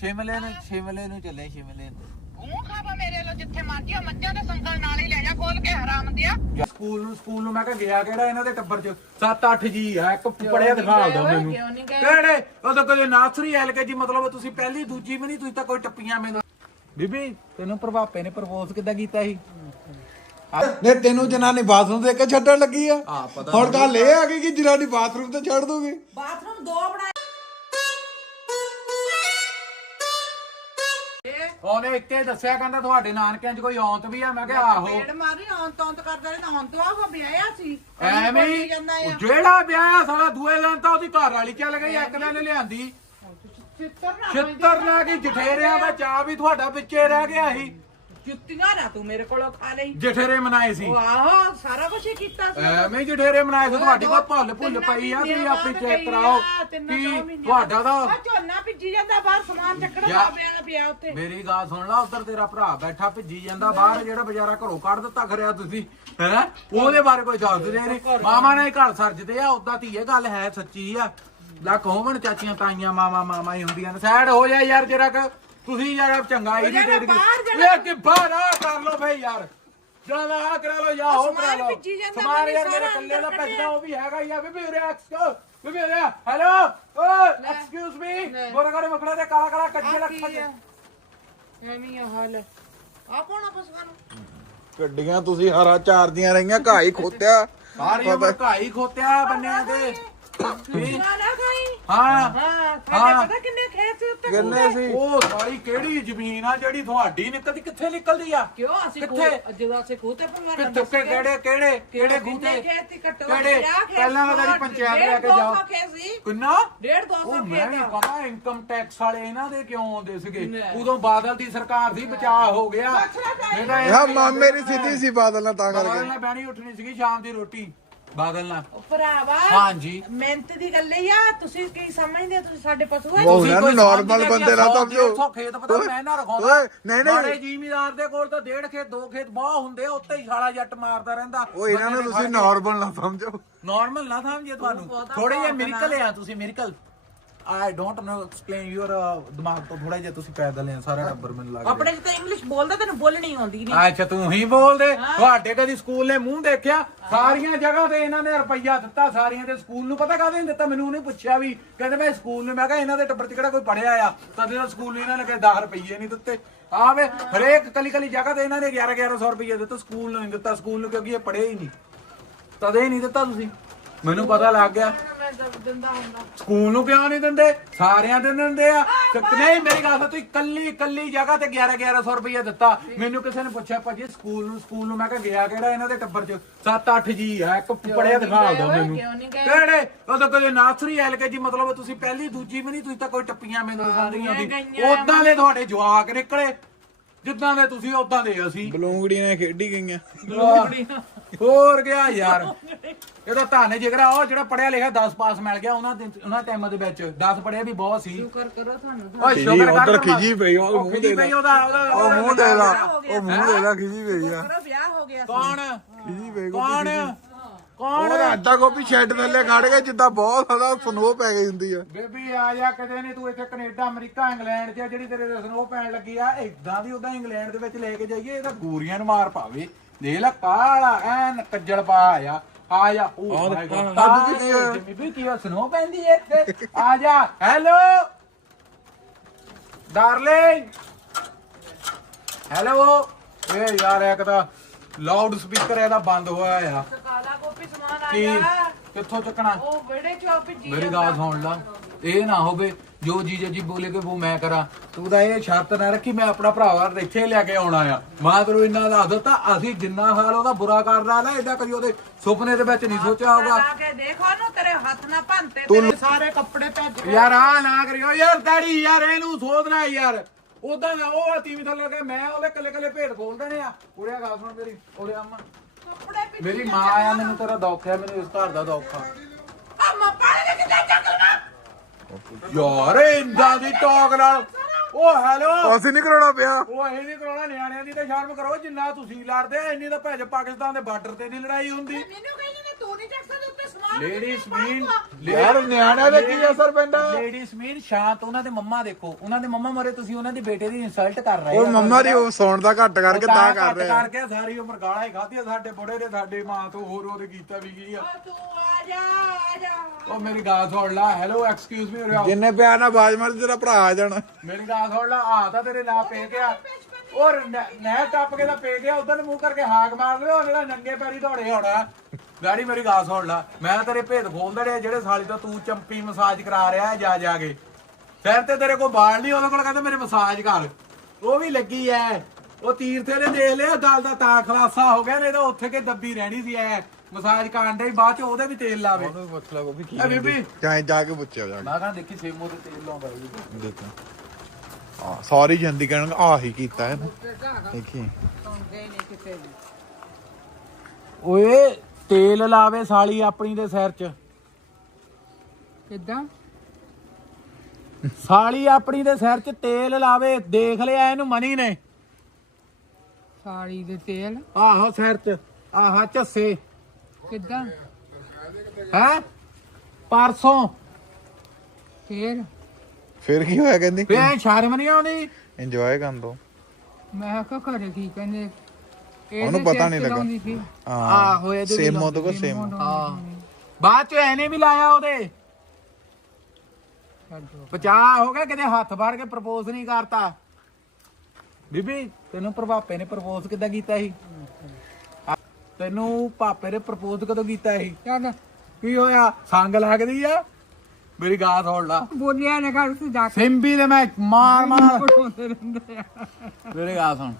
ਸ਼ਿਮਲੇ ਨੂੰ ਸ਼ਿਮਲੇ ਨੂੰ ਚੱਲੇ ਸ਼ਿਮਲੇ ਨੂੰ। ਮੂੰਹ ਖਾਵਾ ਮੇਰੇ ਲੋ ਜਿੱਥੇ ਮਰਜ਼ੀ ਆ ਮੱਝਾਂ ਦੇ ਸੰਗਲ ਨਾਲ ਹੀ ਲੈ ਜਾ ਖੋਲ ਕੇ ਹਰਾਮ ਦਿਆ ਸਕੂਲ ਨੂੰ ਸਕੂਲ ਨੂੰ ਮੈਂ ਕਿਹਾ ਗਿਆ ਕਿਹੜਾ ਇਹਨਾਂ ਦੇ ਟੱਬਰ ਚ? 7-8 ਜੀ ਆ ਇੱਕ ਪੜਿਆ ਦਿਖਾ ਦੋ ਮੈਨੂੰ? ਕਿਹੜੇ? ਉਹ ਤਾਂ ਕਦੇ ਨਾਸਰੀ ਐਲਕੇਜੀ ਮਤਲਬ ਤੁਸੀਂ ਪਹਿਲੀ ਦੂਜੀ ਵੀ ਨਹੀਂ ਤੁਸੀਂ ਤਾਂ ਕੋਈ ਟੱਪੀਆਂ ਮੈਨੂੰ। ਬੀਬੀ ਤੈਨੂੰ ਪ੍ਰਭਾਪੇ ਨੇ ਪ੍ਰਪੋਜ਼ ਕਿੱਦਾਂ ਕੀਤਾ ਸੀ? ਨੇ ਤੈਨੂੰ ਜਨਾਨੀ ਬਾਥਰੂਮ ਦੇ ਕੇ ਛੱਡਣ ਲੱਗੀ ਆ। ਹੁਣ ਗੱਲ ਇਹ ਆ ਗਈ ਕਿ ਜਨਾਨੀ ਬਾਥਰੂਮ ਤੇ ਛੱਡ ਦੋਗੇ। ਬਾਥਰੂਮ ਦੋ ਬਣਾਏ ਉਹਨੇ ਇੱਕੇ ਦੱਸਿਆ ਕਹਿੰਦਾ ਤੁਹਾਡੇ ਨਾਨਕਿਆਂ 'ਚ ਕੋਈ ਔਂਤ ਵੀ ਆ? ਮੈਂ ਕਿਹਾ ਆਹੋ। ਪੇੜ ਮਾਰੀ ਔਂ ਤੋਂ ਕਰਦੇ ਨੇ ਔਂ ਤੋਂ ਆਹ ਵਿਆਹਿਆ ਸੀ। ਐਵੇਂ ਬੋਲੀ ਹੀ ਜਾਂਦਾ ਆ। ਜਿਹੜਾ ਵਿਆਹ ਸਾਲਾ ਦੂਏ ਦਿਨ ਤਾਂ ਉਹਦੀ ਘਰ ਵਾਲੀ ਚੱਲ ਗਈ ਇੱਕ ਦਿਨ ਲਿਆਂਦੀ। ਚਿੱਤਰ ਨਾ ਛਿੱਤਰ ਲੈ ਕੇ ਜਠੇਰਿਆਂ ਦਾ ਚਾਹ ਵੀ ਤੁਹਾਡਾ ਵਿੱਚੇ ਰਹਿ ਗਿਆ ਸੀ। ਜੁੱਤੀਆਂ ਨਾ ਤੂੰ ਮੇਰੇ ਕੋਲੋਂ ਖਾ ਲਈ। ਜਠੇਰੇ ਮਨਾਏ ਸੀ। ਉਹ ਆਹੋ ਸਾਰਾ ਕੁਝ ਹੀ ਕੀਤਾ ਸੀ। ਐਵੇਂ ਜਠੇਰੇ ਮਨਾਏ ਸੀ ਤੁਹਾਡੀ ਕੋਈ ਭੁੱਲ ਭੁੱਲ ਪਈ ਆ ਤੁਸੀਂ ਬਾਅਦ ਚੈੱਕ ਕਰਾਓ ਕਿ ਦੋ ਤੁਹਾਡਾ ਉਹ ਝੋਨਾ ਭਿੱਜੀ ਜਾਂਦਾ ਬਾਹਰ ਸਮਾਨ ਚੱਕਣਾ ਯਾ- ਪਿਆ ਪਿਆ ਉੱਤੇ ਮੇਰੀ ਗੱਲ ਸੁਣ ਲਾ ਉਧਰ ਤੇਰਾ ਭਰਾ ਬੈਠਾ ਭਿੱਜੀ ਜਾਂਦਾ ਬਾਹਰ ਜਿਹੜਾ ਵਿਚਾਰਾ ਘਰੋਂ ਕੱਢ ਦਿੱਤਾ ਖਰਿਆ ਤੁਸੀਂ ਹੈ? ਉਹਦੇ ਬਾਰੇ ਕੋਈ ਦੱਸਦੇ ਨਹੀਂ ਮਾਮਾ ਨੇ ਘਰ ਸਰਜਦੇ ਆ ਉਦਾਂ ਧੀਏ ਗੱਲ ਹੈ ਸੱਚੀ ਆ। ਲੱਖ ਹੋਵਣ ਚਾਚੀਆਂ ਤਾਈਆਂ ਮਾਮਾ ਮਾਮਾ ਹੀ ਹੁੰਦੀਆਂ ਨੇ। ਸਾਈਡ ਹੋ ਜਾ ਯਾਰ ਜਰਾ ਕੁ। ਤੁਸੀਂ ਯਾਰ ਚੰਗਾ ਹੀ ਨਹੀਂ ਦੇ ਜਿਹੜਾ- ਇਹ ਕਿ? ਬਾਹਰ ਆ ਕਰ ਲੋ ਭਾਈ ਯਾਰ। ਜ਼ਿਆਦਾ ਆ ਕਰਾ ਲੋ ਜਾਂ ਉਹ ਕਰਾ ਲੋ ਮੈਨੂੰ ਯਾਰ ਮੇਰੇ ਕੱਲੇ ਦਾ ਪੈਸਾ। ਉਹ ਵੀ ਹੈਗਾ ਯਾਰ ਬੀਬੀ ਉਰੇ ਐਕਸਕਿਊਜ਼ ਬੀਬੀ ਉਰੇ ਹੈਲੋ ਓ ਐਕਸਕਿਊਜ਼ ਮੀ ਲੈ। ਗੋਰਾ ਗੋਰਾ ਮਕੜਾ ਦੇ ਕਾਲਾ ਕਾਲਾ ਕੱਜੇ ਲੱਖ ਆ? ਐਵੇਂ ਹੀ ਆ ਹਾਲ। ਆ ਪਾਉਣਾ ਪਸਵਾਂ ਨੂੰ ਗੱਡੀਆਂ ਤੁਸੀਂ ਹਰਾ ਚਾਰਦੀਆਂ ਰਹੀਆਂ ਘਾਈ ਖੋਤਿਆ। ਸਾਰੀ ਘਾਈ ਖੋਤਿਆ ਬੰਨਿਆਂ ਤੇ। ਹਾਂ। ਹਾਂ। ਹਾਂ। ਸਾਡੇ ਪਤਾ ਕਿੰਨੇ ਖੇਤ ਸੀ? ਉੱਤੇ ਕਿੰਨੇ ਸੀ ਉਹ ਸਾਰੀ ਕਿਹੜੀ ਜ਼ਮੀਨ ਆ ਜਿਹੜੀ ਤੁਹਾਡੀ ਨਿਕਲਦੀ ਕਿੱਥੇ ਨਿਕਲਦੀ ਆ? ਕਿਉਂ? ਅਸੀਂ ਕਿੱਥੇ? ਖੂਹ- ਜਦੋਂ ਅਸੀਂ ਖੂਹ ਤੇ ਪਰਵਾਨਾ ਕਿੱਥੇ ਕਿ- ਕਿਹੜੇ ਕਿਹੜੇ ਕਿਹੜੇ ਕਿੰਨੇ ਖੂਤੇ ਖੇਤ ਸੀ ਘੱਟੋ ਕਿਹੜੇ? ਪਹਿਲਾਂ ਤਾਂ ਤੇਰੀ ਪੰਚਾਇਤ ਲੈ ਕੇ ਜਾਓ। ਸੀ ਕਿੰਨਾ? ਡੇਢ ਦੋ ਉਹ ਸੌ ਮੈਂ ਵੀ ਖੇਤ ਆ। ਕਹਾਂ ਇਨਕਮ ਟੈਕਸ ਵਾਲੇ ਇਹਨਾਂ ਦੇ ਕਿਉਂ ਆਉਂਦੇ ਸੀਗੇ? ਲੈ। ਉਦੋਂ ਬਾਦਲ ਦੀ ਸਰਕਾਰ ਸੀ ਬਚਾਅ ਹੋ ਗਿਆ। ਨਹੀਂ ਤਾਂ ਇਹ- ਯਾ ਮਾਮੇ ਦੀ ਸਿੱਧੀ ਸੀ ਬਾਦਲ ਨਾਲ ਤਾਂ ਬਾਦਲ ਕਰਕੇ ਨਾਲ ਬਹਿਣੀ ਉੱਠਣੀ ਸੀਗੀ ਸ਼ਾਮ ਦੀ ਰੋਟੀ। ਬਾਦਲ ਨਾਲ। ਭਰਾਵਾ ਹਾਂਜੀ। ਮਿਹਨਤ ਦੀ ਗੱਲ ਹੀ ਆ ਤੁਸੀਂ ਕੀ ਸਮਝਦੇ ਹੋ? ਤੁਸੀਂ ਸਾਡੇ ਪਸ਼ੂ ਹੈ ਉਹ ਤੁਸੀਂ ਨਾ ਕੋਈ ਨਾਰਮਲ ਬੰਦੇ ਨਾ ਲਿਆ, ਸੌ, ਸਮਝੋ ਡੇਢ ਸੌ ਖੇਤ ਪਤਾ ਮੈਂ ਨਾ ਰਖਾਉਂਦਾ। ਓਏ, ਨਹੀਂ ਨਹੀਂ। ਬੜੇ ਜ਼ਿਮੀਦਾਰ ਦੇ ਕੋਲ ਤਾਂ ਡੇਢ ਖੇਤ ਦੋ ਖੇਤ ਬਹੁਤ ਹੁੰਦੇ ਆ ਉੱਤੇ ਹੀ ਸਾਲਾ ਜੱਟ ਮਾਰਦਾ ਰਹਿੰਦਾ। ਉਹ ਇਹਨਾਂ ਨੂੰ ਤੁਸੀਂ ਨਾਰਮਲ ਨਾ ਸਮਝੋ। ਨਾਰਮਲ ਨਾ ਸਮਝੇ ਤੁਹਾਨੂੰ। ਥੋੜੇ ਜਿਹਾ। ਮਿਰਕਲ ਆ ਤੁਸੀਂ miracle I don't know explain your ਦਿਮਾਗ ਤੋਂ ਥੋੜਾ ਜਿਹਾ ਤੁਸੀਂ ਪੈਦਲ ਆ ਸਾਰਾ ਟੱਬਰ ਮੈਨੂੰ ਲੱਗਦਾ। ਆਪਣੇ ਚ ਤਾਂ ਇੰਗਲਿਸ਼ ਬੋਲਦਾ ਤੈਨੂੰ ਬੋਲਣੀ ਆਉਂਦੀ ਨਹੀਂ ਅੱਛਾ ਤੂੰ ਹੀ ਬੋਲਦੇ। ਤੁਹਾਡੇ ਕਦੀ ਸਕੂਲ ਨੇ ਮੂੰਹ ਦੇਖਿਆ? ਸਾਰੀਆਂ ਜਗ੍ਹਾ ਤੇ ਇਹਨਾਂ ਨੇ ਰੁਪਈਆ ਦਿੱਤਾ ਸਾਰੀਆਂ ਦੇ ਸਕੂਲ ਨੂੰ ਪਤਾ ਕਾਹਦੇ ਨਹੀਂ ਦਿੱਤਾ? ਮੈਨੂੰ ਉਹਨੇ ਪੁੱਛਿਆ ਵੀ ਕਹਿੰਦੇ ਮੈਂ ਸਕੂਲ ਨੂੰ ਮੈਂ ਕਿਹਾ ਇਹਨਾਂ ਦੇ ਟੱਬਰ ਚ ਕਿਹੜਾ ਕੋਈ ਪੜਿਆ ਆ? ਤਦੇ ਤਾਂ ਸਕੂਲ ਨੂੰ ਇਹਨਾਂ ਨੇ ਕਿ 10 ਰੁਪਈਏ ਨਹੀਂ ਦਿੱਤੇ। ਆਵੇ ਹਰੇਕ ਕਲੀ ਕਲੀ ਜਗ੍ਹਾ ਤੇ ਇਹਨਾਂ ਨੇ 11 1100 ਰੁਪਈਏ ਦਿੱਤਾ ਸਕੂਲ ਨੂੰ ਨਹੀਂ ਦਿੱਤਾ ਸਕੂਲ ਨੂੰ ਕਿਉਂਕਿ ਇਹ ਪੜ੍ਹੇ ਹੀ ਨਹੀਂ ਤਦੇ ਨਹੀਂ ਦਿੱਤਾ ਤੁਸੀਂ? ਮੈਨੂੰ ਪਤਾ ਲੱਗ ਗਿਆ। ਦਿੰਦਾ ਹੁੰਦਾ। ਸਕੂਲ ਨੂੰ ਕਿਉਂ ਨਹੀਂ ਦਿੰਦੇ? ਸਾਰਿਆਂ ਦੇ ਦਿੰਦੇ ਆ। ਤੇ ਨਹੀਂ ਮੇਰੀ ਗੱਲ ਸੁਣ, ਤੁਸੀਂ ਕੱਲੀ ਕੱਲੀ ਜਗ੍ਹਾ ਤੇ 11 1100 ਰੁਪਏ ਦਿੱਤਾ। ਮੈਨੂੰ ਕਿਸੇ ਨੇ ਪੁੱਛਿਆ ਭਾਜੀ ਸਕੂਲ ਨੂੰ ਸਕੂਲ ਨੂੰ ਮੈਂ ਕਿਹਾ ਗਿਆ ਕਿਹੜਾ ਇਹਨਾਂ ਦੇ ਟੱਬਰ ਚ? 7-8 ਜੀ ਆ ਇੱਕ ਪੜਿਆ ਦਿਖਾ ਦੋ ਮੈਨੂੰ। ਕਿਉਂ ਨਹੀਂ ਗਏ? ਕਿਹੜੇ? ਉਹ ਤਾਂ ਕਦੇ ਨਾਸਰੀ ਐਲਕੇਜੀ ਮਤਲਬ ਤੁਸੀਂ ਪਹਿਲੀ ਦੂਜੀ ਵੀ ਨਹੀਂ ਤੁਸੀਂ ਤਾਂ ਕੋਈ ਟੱਪੀਆਂ ਮੈਨੂੰ ਸਾਰੀਆਂ ਦੀ। ਗਈਆਂ। ਉਦਾਂ ਦੇ ਤੁਹਾਡੇ ਜਵਾਕ ਨਿਕਲੇ। ਜਿੱਦਾਂ ਦੇ ਤੁਸੀਂ ਉਦਾਂ ਦੇ ਅਸੀਂ। ਬਲੂੰਗੜੀਆਂ ਨੇ ਖੇਡੀ ਗਈਆਂ। ਹੋਰ ਗਿਆ ਯਾਰ? ਇਹਦਾ ਧੰਨ ਜਿਗਰਾ ਉਹ ਜਿਹੜਾ ਪੜਿਆ ਲਿਖਿਆ 10 ਪਾਸ ਮਿਲ ਗਿਆ ਉਹਨਾਂ ਦੇ ਉਹਨਾਂ ਟਾਈਮਾਂ ਦੇ ਵਿੱਚ। 10 ਪੜਿਆ ਵੀ ਬਹੁਤ ਸੀ। ਸ਼ੁਕਰ ਕਰੋ ਤੁਹਾਨੂੰ ਓਏ ਖਿਜੀ, ਸ਼ੁਕਰ ਕਰ ਉੱਧਰ ਪਰਮਾ- ਖਿਜੀ ਪਈ, ਉਹ ਉਹ ਮੂੰਹ ਖਿਜੀ ਦੇ ਪਈ ਲਾ। ਉਹਦਾ ਉਹਦਾ ਉਹ ਮੂੰਹ ਦੇ ਲਾ ਹੋ ਗਿਆ। ਉਹ ਮੂੰਹ ਦੇ ਲਾ ਖਿਜੀ ਪਈ ਆ। ਕਰੋ ਵਿਆਹ ਹੋ ਗਿਆ ਸੀ। ਕੌਣ? ਖਿਜੀ ਪਈ ਕੌਣ? ਕੌਣ? ਉਹ ਅੱਧਾ ਗੋਪੀ ਸ਼ੈੱਡ ਥੱਲੇ ਖੜ ਕੇ ਜਿੱਦਾਂ ਬਹੁਤ ਜ਼ਿਆਦਾ ਸਨੋ ਪੈ ਗਈ ਹੁੰਦੀ ਆ। ਬੇਬੀ ਆ ਜਾ ਕਿਤੇ ਨਹੀਂ ਤੂੰ ਇੱਥੇ ਕੈਨੇਡਾ ਅਮਰੀਕਾ ਇੰਗਲੈਂਡ 'ਚ ਆ, ਜਿਹੜੀ ਤੇਰੇ ਰਸਨ ਉਹ ਪੈਣ ਲੱਗੀ ਆ ਇਦਾਂ ਦੀ ਉਦਾਂ ਇੰਗਲੈਂਡ ਦੇ ਵਿੱਚ ਲੈ ਕੇ ਜਾਈਏ ਇਹਦਾ ਗੂਰੀਆਂ ਨੂੰ ਮਾਰ ਪਾਵੇ। ਦੇਖ ਲੈ ਕਾਲਾ ਐਨ ਕੱਜਲ ਪਾ ਆ ਆ ਜਾ ਉਹ ਮਾਈ ਗੋਡ ਕੱਦ ਕਿੱਥੇ ਆ? ਬੀਬੀ ਕੀ ਸਨੋ ਪੈਂਦੀ ਐ ਇੱਥੇ। ਆ ਜਾ ਹੈਲੋ ਡਾਰਲਿੰਗ ਹੈਲੋ ਏ ਯਾਰ ਇੱਕ ਤਾਂ ਲਾਊਡ ਸਪੀਕਰ ਇਹਦਾ ਬੰਦ ਹੋਇਆ ਆ। ਕਾਲਾ ਗੋਪੀ ਸਮਾਨ ਆ ਕੀ? ਗਿਆ। ਕਿੱਥੋਂ ਚੱਕਣਾ? ਉਹ ਬੜੇ ਚੋਪ ਜੀ ਮੇਰੀ ਗੱਲ ਸੁਣ ਲਾ। ਇਹ ਨਾ ਹੋਵੇ ਜੋ ਜੀਜਾ ਜੀ ਬੋਲੇ ਕਿ ਉਹ ਮੈਂ ਕਰਾਂ ਤੂੰ ਤਾਂ ਇਹ ਸ਼ਰਤ ਨਾ ਰੱਖੀ ਮੈਂ ਆਪਣਾ ਭਰਾਵਾ ਇੱਥੇ ਲੈ ਕੇ ਆਉਣਾ ਆ ਮਾਂ ਤੈਨੂੰ ਇੰਨਾ ਦੱਸ ਦਿੱਤਾ ਅਸੀਂ ਜਿੰਨਾ ਹਾਲ ਉਹਦਾ ਬੁਰਾ ਕਰਦਾ ਨਾ ਏਦਾਂ ਕਦੀ ਉਹਦੇ ਸੁਪਨੇ ਦੇ ਵਿੱਚ ਨਹੀਂ ਸੋਚਿਆ ਹੋਗਾ ਲਾ ਕੇ ਦੇਖ ਉਹਨੂੰ ਤੇਰੇ ਹੱਥ ਨਾ ਭੰਤੇ ਤੇਰੇ ਸਾਰੇ ਕੱਪੜੇ ਭੱਜ ਗਏ। ਯਾਰ ਆ ਨਾ ਕਰਿਓ ਯਾਰ ਡੈਡੀ ਯਾਰ ਇਹਨੂੰ ਸੋਧਣਾ ਯਾਰ। ਉਦਾਂ ਦਾ ਉਹ ਤੀਵੀਂ ਥੱਲੇ ਕੇ ਮੈਂ ਉਹਦੇ ਕੱਲੇ ਕੱਲੇ ਭੇਡ ਖੋਲ ਦੇਣੇ ਆ। ਉਰੇ ਗੱਲ ਸੁਣ ਮੇਰੀ ਉਰੇ ਅੰਮਾ ਕੱਪੜੇ ਮੇਰੀ ਮਾਂ ਆ ਮੈਨੂੰ ਤੇਰਾ ਦੁੱਖ ਆ ਮੈਨੂੰ ਇਸ ਘਰ ਦਾ ਦੁੱਖ ਆ। ਆ ਮੈਂ ਪਾਣੀ ਦੇ ਕਿੱਥੇ ਚੱਕ ਲਵਾਂ ਯਾਰ ਇੰਦਾਂ ਦੀ ਟੋਕ ਨਾਲ ਉਹ ਹੈਲੋ। ਅਸੀਂ ਨਹੀਂ ਕਰਾਉਣਾ ਪਿਆ। ਉਹ ਇਹ ਨਹੀਂ ਕਰਾਉਣਾ ਨਿਆਣਿਆਂ ਦੀ ਤਾਂ ਸ਼ਰਮ ਕਰੋ ਜਿੰਨਾ ਤੁਸੀਂ ਲੜਦੇ ਆ ਇੰਨੀ ਤਾਂ ਭੈਜ ਪਾਕਿਸਤਾਨ ਦੇ ਬਾਰਡਰ ਤੇ ਨਹੀਂ ਲੜਾਈ ਹੁੰਦੀ। ਮੈਨੂੰ ਕਹਿੰਦੇ ਨੇ ਤੂੰ ਨਹੀਂ ਚੱਕ ਸਕਦਾ ਉੱਤੇ ਸਮਾਨ ਲੇਡੀਜ਼ ਮੀਨ ਯਾਰ ਨਿਆਣਿਆਂ ਦੇ ਕੀ ਅਸਰ ਪੈਂਦਾ? ਲੇਡੀਜ਼ ਮੀਨ ਸ਼ਾਂਤ ਉਹਨਾਂ ਦੇ ਮੰਮਾ ਦੇਖੋ ਉਹਨਾਂ ਦੇ ਮੰਮਾ ਮਰੇ ਤੁਸੀਂ ਉਹਨਾਂ ਦੀ ਬੇਟੇ ਦੀ ਇਨਸਲਟ ਕਰ ਰਹੇ ਉਹ ਹੋ ਮੰਮਾ ਦੀ ਉਹ ਸੌਣ ਦਾ ਘੱਟ ਕਰਕੇ ਉਹ ਤਾਂ ਕਰ ਰਹੇ ਕਰਕੇ ਸਾਰੀ ਉਮਰ ਗਾਲਾਂ ਹੀ ਖਾਧੀਆਂ ਸਾਡੇ ਬੁੜੇ ਨੇ ਸਾਡੇ ਮਾਂ ਤੋਂ ਹੋਰ ਉਹਦੇ ਕੀਤਾ ਵੀ ਕੀ ਆ ਤੂੰ ਆ ਜਾ ਆ ਜਾ। ਉਹ ਮੇਰੀ ਗੱਲ ਸੁਣ ਲਾ ਹੈਲੋ ਐਕਸਕਿਊਜ਼ ਮੀ ਉਰੇ ਜਿੰਨੇ ਪਿਆਰ ਨਾਲ ਬਾਜ ਮਾਰ ਤੇਰਾ ਭਰਾ ਆ ਜਾਣਾ। ਮੇਰੀ ਗੱਲ ਸੁਣ ਲਾ ਆ ਤਾਂ ਤੇਰੇ ਨਾਂ ਪੇ ਗਿਆ ਔਰ ਨਹਿ ਟੱਪ ਕੇ ਤਾਂ ਪੇ ਗਿਆ ਉਧਰ ਨੂੰ ਮੂੰਹ ਕਰਕੇ ਹਾਕ ਮਾਰ ਲਿਓ ਉਹ ਜਿਹੜਾ ਨੰਗੇ ਪੈਰੀ ਦੌੜੇ ਹੋਣਾ। ਗਾੜੀ ਮੇਰੀ ਗੱਲ ਸੁਣ ਲਾ ਮੈਂ ਤੇਰੇ ਭੇਦ ਖੋਲਦਾ ਰਿਹਾ ਜਿਹੜੇ ਸਾਲੀ ਤੋਂ ਤੂੰ ਚੰਪੀ ਮਸਾਜ ਕਰਾ ਰਿਹਾ ਹੈ ਜਾ ਜਾ ਕੇ। ਸਿਰ ਤੇ ਤੇਰੇ ਕੋਲ ਬਾਲ ਨਹੀਂ ਉਹਦੇ ਕੋਲ ਕਹਿੰਦਾ ਮੇਰੇ ਮਸਾਜ ਕਰ। ਉਹ ਵੀ ਲੱਗੀ ਐ। ਉਹ ਤੀਰਥੇ ਨੇ ਦੇਖ ਲਿਆ ਦਲ ਦਾ ਤਾਂ ਖਲਾਸਾ ਹੋ ਗਿਆ ਨਹੀਂ ਤਾਂ ਉੱਥੇ ਕੇ ਦੱਬੀ ਰਹਿਣੀ ਸੀ ਐ। ਮਸਾਜ ਕਰਨ ਦੇ ਬਾਅਦ ਚ ਉਹਦੇ ਵੀ ਤੇਲ ਲਾਵੇ। ਪੁੱਛ ਲਾ ਵੀ ਐ ਬੀਬੀ। ਜਾਂ ਜਾ ਕੇ ਪੁੱਛਿਆ ਜਾ ਮੈਂ ਕਹਿੰਦਾ ਦੇਖੀ ਸੇਮੋ ਤੇ ਤੇਲ ਲਾਉਂਦਾ ਕੇ ਦੇਖੋ। ਹਾਂ ਸਾਰੀ ਜ਼ਿੰਦਗੀ ਕਹਿਣ ਆਹੀ ਕੀਤਾ ਹੈ ਦੇਖੀ। ਓਏ ਤੇਲ ਲਾਵੇ ਸਾਲੀ ਆਪਣੀ ਦੇ ਸਿਰ 'ਚ। ਕਿੱਦਾਂ? ਸਾਲੀ ਆਪਣੀ ਦੇ ਸਿਰ 'ਚ ਤੇਲ ਲਾਵੇ ਦੇਖ ਲਿਆ ਇਹਨੂੰ ਮਨੀ ਨੇ। ਸਾੜੀ ਦੇ ਤੇਲ? ਆਹੋ ਸਿਰ 'ਚ ਆਹ ਝੱਸੇ। ਕਿੱਦਾਂ? ਹੈ? ਪਰਸੋਂ। ਫੇਰ ਫਿਰ ਕੀ ਹੋਇਆ ਕਹਿੰਦੀ? ਵੇ ਸ਼ਰਮ ਨਹੀਂ ਆਉਂਦੀ? ਇੰਜੋਏ ਕਰਨ ਦੋ। ਮੈਂ ਕਿਹਾ ਘਰੇ ਕੀ ਕਹਿੰਦੇ? ਇਹਦੇ ਉਹਨੂੰ ਪਤਾ ਨਹੀਂ ਲੱਗਾ। ਸੀ। ਆਹੋ, ਇਹਦੇ ਵੀ ਸੇਮੋ ਤੋਂ ਕੋ ਸੇਮ ਹਾਂ। ਬਾਅਦ 'ਚ ਐਨੇ ਵੀ ਲਾਇਆ ਉਹਦੇ। ਛੱਡੋ 50 ਹੋ ਗਿਆ ਕਿਤੇ ਹੱਥ ਫੜ ਕੇ ਪ੍ਰਪੋਜ਼ ਨਹੀਂ ਕਰਤਾ। ਬੀਬੀ ਤੈਨੂੰ ਪ੍ਰਭਾਪੇ ਨੇ ਪ੍ਰਪੋਜ਼ ਕਿੱਦਾਂ ਕੀਤਾ ਸੀ? ਆ, ਤੈਨੂੰ ਪਾਪੇ ਨੇ ਪ੍ਰਪੋਜ਼ ਕਦੋਂ ਕੀਤਾ ਸੀ? ਚੱਲ। ਕੀ ਹੋਇਆ? ਸੰਗ ਲੱਗਦੀ ਆ? ਮੇਰੀ ਗਾਲ ਸੁਣ ਲਾ। ਬੋਲਿਆ ਨਾ ਕਰ ਤੂੰ ਜਾ ਕੇ। ਸਿੰਬੀ ਦੇ ਮੈਂ ਮਾਰ ਮਾਰ ਪੜਾਉਂਦੇ ਰਹਿੰਦੇ ਆ। ਮੇਰੀ ਗਾਲ ਸੁਣ।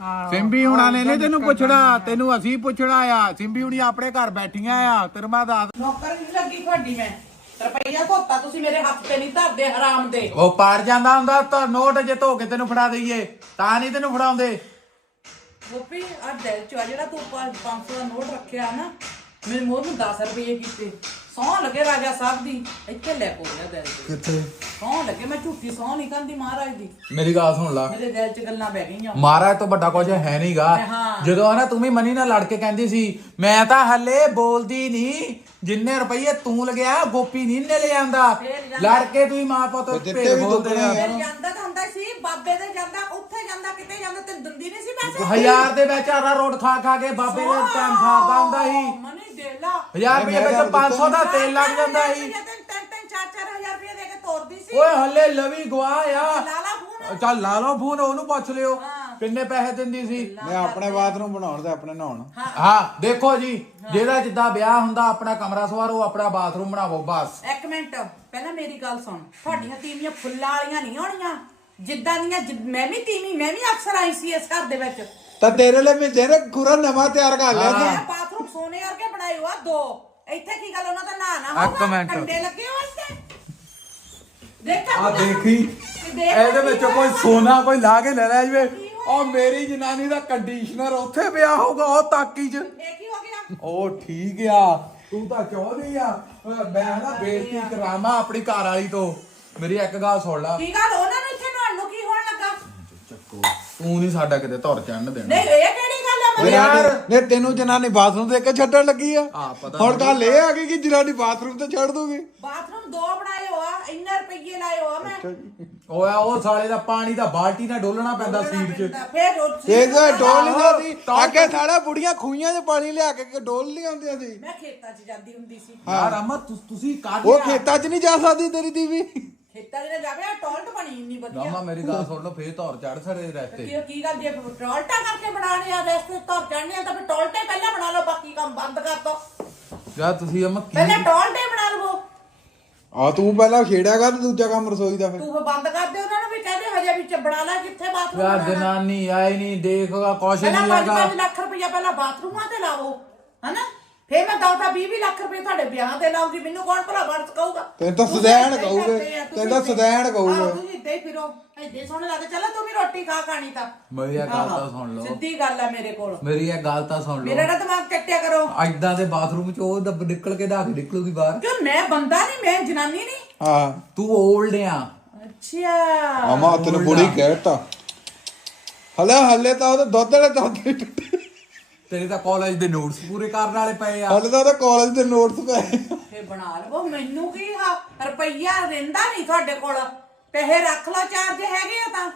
ਹਾਂ ਸਿੰਬੀ ਹੁਣਾਂ ਨੇ ਨਹੀਂ ਤੈਨੂੰ ਪੁੱਛਣਾ ਤੈਨੂੰ ਅਸੀਂ ਪੁੱਛਣਾ ਆ। ਸਿੰਬੀ ਹੁਣੀ ਆਪਣੇ ਘਰ ਬੈਠੀਆਂ ਆ ਤੇਰੇ ਮੈਂ ਦੱਸ ਨੌਕਰ ਨਹੀਂ ਲੱਗੀ ਤੁਹਾਡੀ ਮੈਂ। ਰੁਪਈਆ ਧੋਤਾ ਤੁਸੀਂ ਮੇਰੇ ਹੱਥ ਤੇ ਨਹੀਂ ਧਰਦੇ ਹਰਾਮ ਦੇ। ਉਹ ਪਾਰ ਜਾਂਦਾ ਹੁੰਦਾ ਤਾਂ ਨੋਟ ਜੇ ਧੋ ਕੇ ਤੈਨੂੰ ਫੜਾ ਦਈਏ ਤਾਂ ਨਹੀਂ ਤੈਨੂੰ ਫੜਾਉਂਦੇ। ਗੋਪੀ ਆ ਦਿਲ ਚ ਆ ਜਿਹੜਾ ਤੂੰ 500 ਦਾ ਨੋਟ ਰੱਖਿਆ ਨਾ ਮੇਰੇ ਮੋਰ ਨੂੰ 10 ਰੁਪਏ ਕੀਤੇ। ਸੌ ਲੱਗੇ ਰਾਜਾ ਸਾਹਿਬ ਦੀ ਇੱਥੇ ਲੈ ਕੋ ਗਿਆ ਦਿਲ ਚ ਕਿੱਥੇ? ਸੌ ਲੱਗੇ ਮੈਂ ਝੂਠੀ ਸੌ ਨਹੀਂ ਕਹਿੰਦੀ ਮਹਾਰਾਜ ਦੀ। ਮੇਰੀ ਗੱਲ ਸੁਣ ਲਾ। ਮੇਰੇ ਦਿਲ ਚ ਗੱਲਾਂ ਬਹਿ ਗਈਆਂ। ਮਹਾਰਾਜ ਤੋਂ ਵੱਡਾ ਕੁਝ ਹੈ ਨਹੀਂਗਾ ਹਾਂ। ਜਦੋਂ ਨਾ ਤੂੰ ਵੀ ਮਨੀ ਨਾਲ ਲੜ ਕੇ ਕਹਿੰਦੀ ਸੀ ਮੈਂ ਤਾਂ ਹੱਲੇ ਬੋਲਦੀ ਨਹੀਂ ਜਿੰਨੇ ਰੁਪਈਏ ਤੂੰ ਲਗਿਆ ਗੋਪੀ ਨਹੀਂ ਨੇ ਲੈ ਆਂਦਾ। ਫੇਰ ਜਾਂਦਾ। ਲੜ ਕੇ ਤੂੰ ਹੀ ਮਾਂ ਪੁੱਤ ਦਿੱਤੇ ਵੀ ਬੋਲਦੇ ਦੁੱਗਣੇ ਆ। ਫਿਰ ਜਾਂਦਾ ਤਾਂ ਹੁੰਦਾ ਸੀ ਬਾਬੇ ਦੇ ਜਾਂਦਾ ਜਾਂਦਾ ਕਿਤੇ ਜਾਂਦਾ ਤੇ ਦੰਦੀ ਨਹੀਂ ਸੀ ਪੈਸੇ। ਹਜ਼ਾਰ ਦੇ ਵਿੱਚ ਆਰਾ ਰੋਡ ਖਾ ਖਾ ਕੇ ਬਾਬੇ ਦੇ ਟਾਈਮ ਖਾਦਾ ਹੁੰਦਾ ਸੀ। ਮਨੀ ਦੇ ਲਾ। ਹਜ਼ਾਰ ਰੁਪਏ ਵਿੱਚ 500 ਦਾ ਤੇਲ ਲੱਗ ਜਾਂਦਾ ਸੀ। ਤਿੰਨ ਤਿੰਨ ਤਿੰਨ ਚਾਰ ਚਾਰ ਹਜ਼ਾਰ ਰੁਪਏ ਦੇ ਕੇ ਤੋਰਦੀ ਸੀ। ਓਏ ਹੱਲੇ ਲਵੀ ਗਵਾ ਆ। ਲਾਲਾ ਫੋਨ। ਚੱਲ ਲਾ ਲਓ ਫੋਨ ਉਹਨੂੰ ਪੁੱਛ ਲਿਓ ਕਿੰਨੇ ਪੈਸੇ ਦਿੰਦੀ ਸੀ। ਮੈਂ ਆਪਣੇ ਬਾਥਰੂਮ ਬਣਾਉਣ ਤੇ ਆਪਣੇ ਨਹਾਉਣ। ਹਾਂ। ਦੇਖੋ ਜੀ ਜਿਹਦਾ ਜਿੱਦਾਂ ਵਿਆਹ ਹੁੰਦਾ ਆਪਣਾ ਕਮਰਾ ਸਵਾਰੋ ਆਪਣਾ ਬਾਥਰੂਮ ਬਣਾਵੋ ਬਸ। ਇੱਕ ਮਿੰਟ ਪਹਿਲਾਂ ਮੇਰੀ ਗੱਲ ਸੁਣ। ਤੁਹਾਡੀਆਂ ਤੀਵੀਆਂ ਫੁੱਲਾਂ ਵਾਲੀਆਂ ਨਹੀਂ ਹੋਣੀਆਂ? ਜਿੱਦਾਂ ਦੀਆਂ ਜਿ- ਮੈਂ ਵੀ ਤੀਵੀਂ ਮੈਂ ਵੀ ਅਕਸਰ ਆਈ ਸੀ ਇਸ ਘਰ ਦੇ ਵਿੱਚ। ਤਾਂ ਤੇਰੇ ਲਈ ਮੈਂ ਜਿਹੜੇ ਪੂਰਾ ਨਵਾਂ ਤਿਆਰ ਕਰ ਲਿਆ ਮੈਂ ਬਾਥਰੂਮ ਸੋਨੇ ਵਰਗੇ ਬਣਾਏ ਹੋਆ ਦੋ। ਇੱਥੇ ਕੀ ਗੱਲ ਉਹਨਾਂ ਦਾ ਨਾਂ ਨਾ ਮਿੰਟ। ਕੰਡੇ ਲੱਗੇ ਹੋਏ ਇੱਥੇ। ਦੇਖ ਆ ਦੇਖੀ ਇਹਦੇ ਵਿੱਚ ਕੋਈ ਸੋਨਾ ਕੋਈ ਲਾ ਕੇ ਲੈ ਲੈ ਜਵੇ। ਉਹ ਮੇਰੀ ਜਨਾਨੀ ਦਾ ਕੰਡੀਸ਼ਨਰ ਉੱਥੇ ਪਿਆ ਹੋਊਗਾ ਉਹ ਤਾਕੀ 'ਚ। ਇਹ ਕੀ ਹੋ ਗਿਆ? ਉਹ ਠੀਕ ਆ ਤੂੰ ਤਾਂ ਚਾਹੁੰਦੀ ਆ। ਅਹ ਮੈਂ ਨਾ ਬੇਇੱਜ਼ਤੀ ਕਰਾਵਾਂ ਆਪਣੀ ਘਰ ਵਾਲੀ ਤੋਂ। ਮੇਰੀ ਇੱਕ ਗੱਲ ਸੁਣ ਲੈ। ਕੀ ਗੱਲ ਉਹਨਾਂ ਨੂੰ ਇੱਥੇ ਨਹਾਉਣ ਨੂੰ ਕੀ ਹੋਣ ਲੱਗਾ ਤੂੰ ਨਹੀਂ ਸਾਡਾ ਕਿਤੇ ਧੁਰ ਚੜਨ ਦੇਣਾ। ਨਹੀਂ ਇਹ ਕਿਹੜੀ ਗੱਲ ਆ ਓਏ ਯਾਰ ਨੇ ਤੈਨੂੰ ਜਨਾਨੀ ਬਾਥਰੂਮ ਦੇ ਕੇ ਛੱਡਣ ਲੱਗੀ ਆ। ਆ ਪਤਾ ਹੁਣ ਗੱਲ ਇਹ ਆ ਗਈ ਕਿ ਜਨਾਨੀ ਬਾਥਰੂਮ ਤੇ ਛੱਡ ਦੂਗੀ। ਬਾਥਰੂਮ ਦੋ ਬਣਾਏ ਹੋਆ ਇੰਨੇ ਰੁਪਏ ਲਾਏ ਹੋਆ ਮੈਂ। ਓਏ ਉਹ ਸਾਲੇ ਦਾ ਪਾਣੀ ਦਾ ਬਾਲਟੀ ਨਾਲ ਡੋਲਣਾ ਪੈਂਦਾ ਸੀਟ 'ਚ। ਫੇਰ ਉਹ ਤੇ ਜੇ ਡੋਲ ਨਹੀਂ ਜਾਂਦੀ। ਅੱਗੇ ਸਾਡਾ ਬੁੜੀਆਂ ਖੂਈਆਂ 'ਚ ਪਾਣੀ ਲਿਆ ਕੇ ਡੋਲ ਨਹੀਂ ਆਉਂਦੀਆਂ ਸੀ। ਮੈਂ ਖੇਤਾਂ 'ਚ ਜਾਂਦੀ ਹੁੰਦੀ ਸੀ। ਯਾਰ ਅਮਾ ਤੁਸੀਂ ਕਰ ਉਹ ਖੇਤਾਂ 'ਚ ਨਹੀਂ ਜਾ ਸਕਦੀ ਤੇਰੀ ਦੀਵੀ। ਖੇਤਾਂ 'ਚ ਨਾ ਜਾਵੇ ਆ ਟੋਲਟ ਬਣੀ ਇੰਨੀ ਵਧੀਆ। ਰਾਮਾ ਮੇਰੀ ਗੱਲ ਸੁਣ ਲਓ ਫੇਰ ਧੁਰ ਚੜ ਸੜੇ ਰਸਤੇ। ਕੀ ਕੀ ਗੱਲ ਜੇ ਟੋਲਟਾ ਕਰਕੇ ਬਣਾਣੇ ਆ ਰਸਤੇ ਤੋਂ ਚੜਨੇ ਆ ਤਾਂ ਫਿਰ ਟੋਲਟੇ ਪਹਿਲਾਂ ਬਣਾ ਲਓ ਬਾਕੀ ਕੰਮ ਬੰਦ ਕਰ ਦੋ। ਯਾਰ ਤੁਸੀਂ ਅਮਾ ਕੀ ਪਹਿਲਾਂ ਟੋਲਟੇ ਬਣਾ ਲਵੋ। ਆ ਤੂੰ ਪਹਿਲਾਂ ਖੇੜਿਆਗਾ ਤੇ ਦੂਜਾ ਕੰਮ ਰਸੋਈ ਦਾ ਫਿਰ। ਤੂੰ ਫਿਰ ਬੰਦ ਕਰ ਦੇ ਉਹਨਾਂ ਨੂੰ ਵੀ ਕਹਦੇ ਹਜੇ ਵਿੱਚ ਬਣਾ ਲੈ ਕਿੱਥੇ ਬਾਥਰੂਮ ਯਾਰ ਬਣਾਉਣਾ। ਜਨਾਨੀ ਆਈ ਨਹੀਂ ਦੇਖਗਾ ਕੁਛ ਪਹਿਲਾਂ ਨਹੀਂ 5 ਹੈਗਾ ਲੱਖ ਰੁਪਇਆ ਪਹਿਲਾਂ ਬਾਥਰੂਮਾਂ ਤੇ ਲਾਵੋ ਹਨਾ? ਫੇਰ ਮੈਂ ਦਊਂਗਾ 20 20 ਲੱਖ ਰੁਪਏ ਤੁਹਾਡੇ ਵਿਆਹ ਤੇ ਲਾਉਂਗੀ ਮੈਨੂੰ ਕੌਣ ਭਲਾ ਵਰਤ ਕਹੂਗਾ? ਤੈਨੂੰ ਤਾਂ ਸਦੈਣ ਕਹੂਗੇ। ਤੈਨੂੰ ਤਾਂ ਸਦੈਣ ਕਹੂਗੇ। ਤੁਸੀਂ ਇੱਦਾਂ ਹੀ ਫਿਰੋ ਇੱਦੇ ਸੋਹਣੇ ਲੱਗਦੇ। ਚਲੋ ਤੂੰ ਵੀ ਰੋਟੀ ਖਾ ਖਾਣੀ ਤਾਂ। ਮੇਰੀ ਇਹ ਗੱਲ ਤਾਂ ਸੁਣ ਲਓ। ਸਿੱਧੀ ਗੱਲ ਆ ਮੇਰੇ ਕੋਲ। ਮੇਰੀ ਇਹ ਗੱਲ ਤਾਂ ਸੁਣ ਮੇਰਾ ਲਓ ਨਾ ਦਿਮਾਗ ਕੱਟਿਆ ਕਰੋ। ਐਦਾਂ ਦੇ ਬਾਥਰੂਮ ਚ ਉਹ ਦੱਬ ਨਿਕਲ ਕੇ ਦਾ ਕੇ ਨਿਕਲੂਗੀ ਬਾਹਰ। ਕਿਉਂ ਮੈਂ ਬੰਦਾ ਨਹੀਂ ਮੈਂ ਜਨਾਨੀ ਨਹੀਂ। ਹਾਂ। ਤੂੰ 올ਡ ਆ। ਅੱਛਾ। ਅਮਾ ਤੈਨੂੰ ਬੁੜੀ ਕਹਿਤਾ ਹਲੇ ਹਲੇ ਤਾਂ ਉਹਦੇ ਦੁੱਧ ਵਾਲੇ ਦਾਦੇ ਤੇਰੇ ਤਾਂ ਕਾਲਜ ਦੇ ਨੋਟਸ ਪੂਰੇ ਕਰਨ ਵਾਲੇ ਪਏ ਆ। ਹਲੇ ਤਾਂ ਉਹਦੇ ਕਾਲਜ ਦੇ ਨੋਟਸ ਪਏ। ਫੇ ਬਣਾ ਲਵੋ ਮੈਨੂੰ ਕੀ ਹਾ ਰੁਪਈਆ ਰਹਿੰਦਾ ਨਹੀਂ ਤੁਹਾਡੇ ਕੋਲ। ਪੈਸੇ ਰੱਖ ਲਓ ਚਾਰਜ ਹੈਗੇ ਆ ਤਾਂ।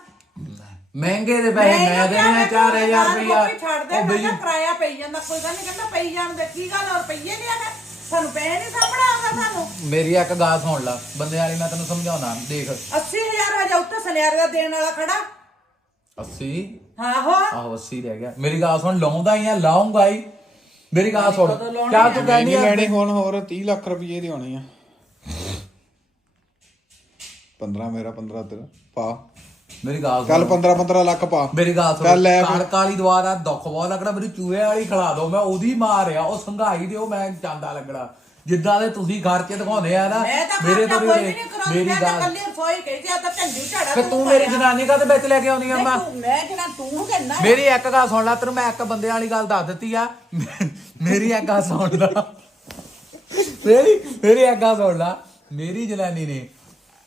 ਮਹਿੰਗੇ ਦੇ ਪੈਸੇ ਮੈਂ ਦੇਣੇ 4000 ਰੁਪਇਆ ਛੱਡ ਦੇ ਕਿਰਾਇਆ ਪਈ ਜਾਂਦਾ। ਕੋਈ ਗੱਲ ਨਹੀਂ ਕਹਿੰਦਾ ਪਈ ਜਾਣ ਦੇ ਕੀ ਗੱਲ ਔਰ ਰੁਪਈਏ ਨਹੀਂ ਆਗਾ ਸਾਨੂੰ ਪੈਸੇ ਨਹੀਂ ਸਾਹਮਣਾ ਆਉਂਦਾ ਸਾਨੂੰ। ਮੇਰੀ ਇੱਕ ਗੱਲ ਸੁਣ ਲੈ ਬੰਦੇ ਵਾਲੀ ਮੈਂ ਤੈਨੂੰ ਸਮਝਾਉਣਾ ਦੇਖ। 80000 ਵਜੇ ਉੱਤੇ ਸੁਨਿਆਰੇ ਦਾ ਦੇਣ ਵਾਲਾ ਖੜਾ। 80 ਆਹੋ। ਆਹੋ 80 ਰਹਿ ਗਿਆ। ਮੇਰੀ ਗੱਲ ਸੁਣ ਲਾਉਂਦਾ ਹੀ ਆ ਲਾਉਂਗਾ ਹੀ ਮੇਰੀ ਗੱਲ ਸੁਣ ਕਿਆ ਤੂੰ ਕਹਿੰਦੀ ਨਹੀਂ ਆ ਲੈਣੀ ਹੁਣ ਹੋਰ 30 ਲੱਖ ਰੁਪਏ ਦੀ ਹੋਣੀ ਆ। 15 ਮੇਰਾ 15 ਤੇਰਾ ਪਾ। ਮੇਰੀ ਗੱਲ ਕੱਲ ਸੁਣ 15 15 ਲੱਖ ਪਾ। ਮੇਰੀ ਗੱਲ ਸੁਣ ਚੱਲ ਲੈ ਫਿਰ। ਕਣਕ ਵਾਲੀ ਦਵਾ ਦਾ ਦੁੱਖ ਬਹੁਤ ਲੱਗਣਾ ਮੇਰੀ ਚੂਹੇ ਵਾਲੀ ਖਿਲਾ ਦੋ ਮੈਂ ਉਹਦੀ ਮਾਰ ਆ ਉਹ ਸੰਘਾਈ ਦਿਓ ਮੈਂ ਚਾਂਦਾ ਲੱਗਣਾ। ਜਿੱਦਾਂ ਦੇ ਤੁਸੀਂ ਘਰ ਚ ਦਿਖਾਉਂਦੇ ਆ ਨਾ ਮੈਂ ਤਾਂ ਮੇਰੇ ਤੋਂ ਵੀ ਮੇਰੀ ਤਾਂ ਗੱਲ ਕੱਲੀ ਰਸੋਈ ਕਹੀ ਆ ਤਾਂ ਝੰਡੀ ਝਾੜਾ ਫੇ ਤੂੰ ਮੇਰੀ ਜਨਾਨੀ ਕਾ ਤੇ ਵਿੱਚ ਲੈ ਕੇ ਆਉਣੀ ਆ ਮੈਂ? ਮੈਂ ਤੂੰ ਕਹਿੰਦਾ ਮੇਰੀ ਇੱਕ ਗੱਲ ਸੁਣ ਲੈ ਤੈਨੂੰ ਮੈਂ ਇੱਕ ਬੰਦੇ ਵਾਲੀ ਗੱਲ ਦੱਸ ਦਿੱਤੀ ਆ। ਮੇਰੀ ਇੱਕ ਗੱਲ ਸੁਣ ਲੈ। ਮੇਰੀ ਮੇਰੀ ਇੱਕ ਗੱਲ ਸੁਣ ਲੈ। ਮੇਰੀ ਜਨਾਨੀ ਨੇ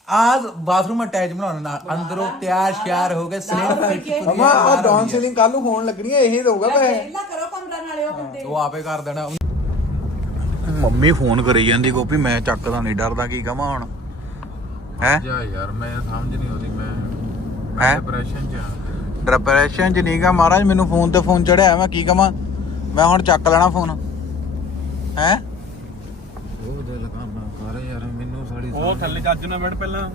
ਆਜ ਬਾਥਰੂਮ ਅਟੈਚ ਬਣਾਉਣ ਨਾਲ ਅੰਦਰੋਂ ਤਿਆਰ ਸ਼ਿਆਰ ਹੋ ਕੇ ਸਲੇਮ ਅਮਾ ਆ। ਸੀਲਿੰਗ ਕੱਲ ਨੂੰ ਹੋਣ ਲੱਗਣੀ ਹੈ ਇਹੀ ਦਊਗਾ ਮੈਂ ਪਹਿਲਾਂ ਕਰੋ ਕਮਰਾ ਨਾਲੇ ਉਹ ਬੰਦੇ। ਉਹ ਆਪੇ ਕਰ ਦੇਣਾ। ਮੰਮੀ ਫੋਨ ਕਰੀ ਜਾਂਦੀ ਗੋਪੀ ਮੈਂ ਚੱਕਦਾ ਨਹੀਂ ਡਰਦਾ ਕੀ ਕਵਾਂ ਹੁਣ? ਹੈ? ਜਾ ਯਾਰ ਮੈਂ ਸਮਝ ਨਹੀਂ ਆਉਂਦੀ ਮੈਂ ਹੈ? ਡਿਪਰੈਸ਼ਨ ਚ ਆ। ਡਿਪਰੈਸ਼ਨ ਚ ਨਹੀਂਗਾ ਮਹਾਰਾਜ ਮੈਨੂੰ ਫੋਨ ਤੇ ਫੋਨ ਚੜਿਆ ਮੈਂ ਕੀ ਕਵਾਂ? ਮੈਂ ਹੁਣ ਚੱਕ ਲੈਣਾ ਫੋਨ। ਹੈ? ਉਹ ਦਿਲ ਕਰਨਾ ਕਰ ਯਾਰ ਮੈਨੂੰ ਸਾਡੀ ਉਹ ਥੱਲੇ ਚੱਜ ਨਾ ਬੈਠ ਪਹਿਲਾਂ।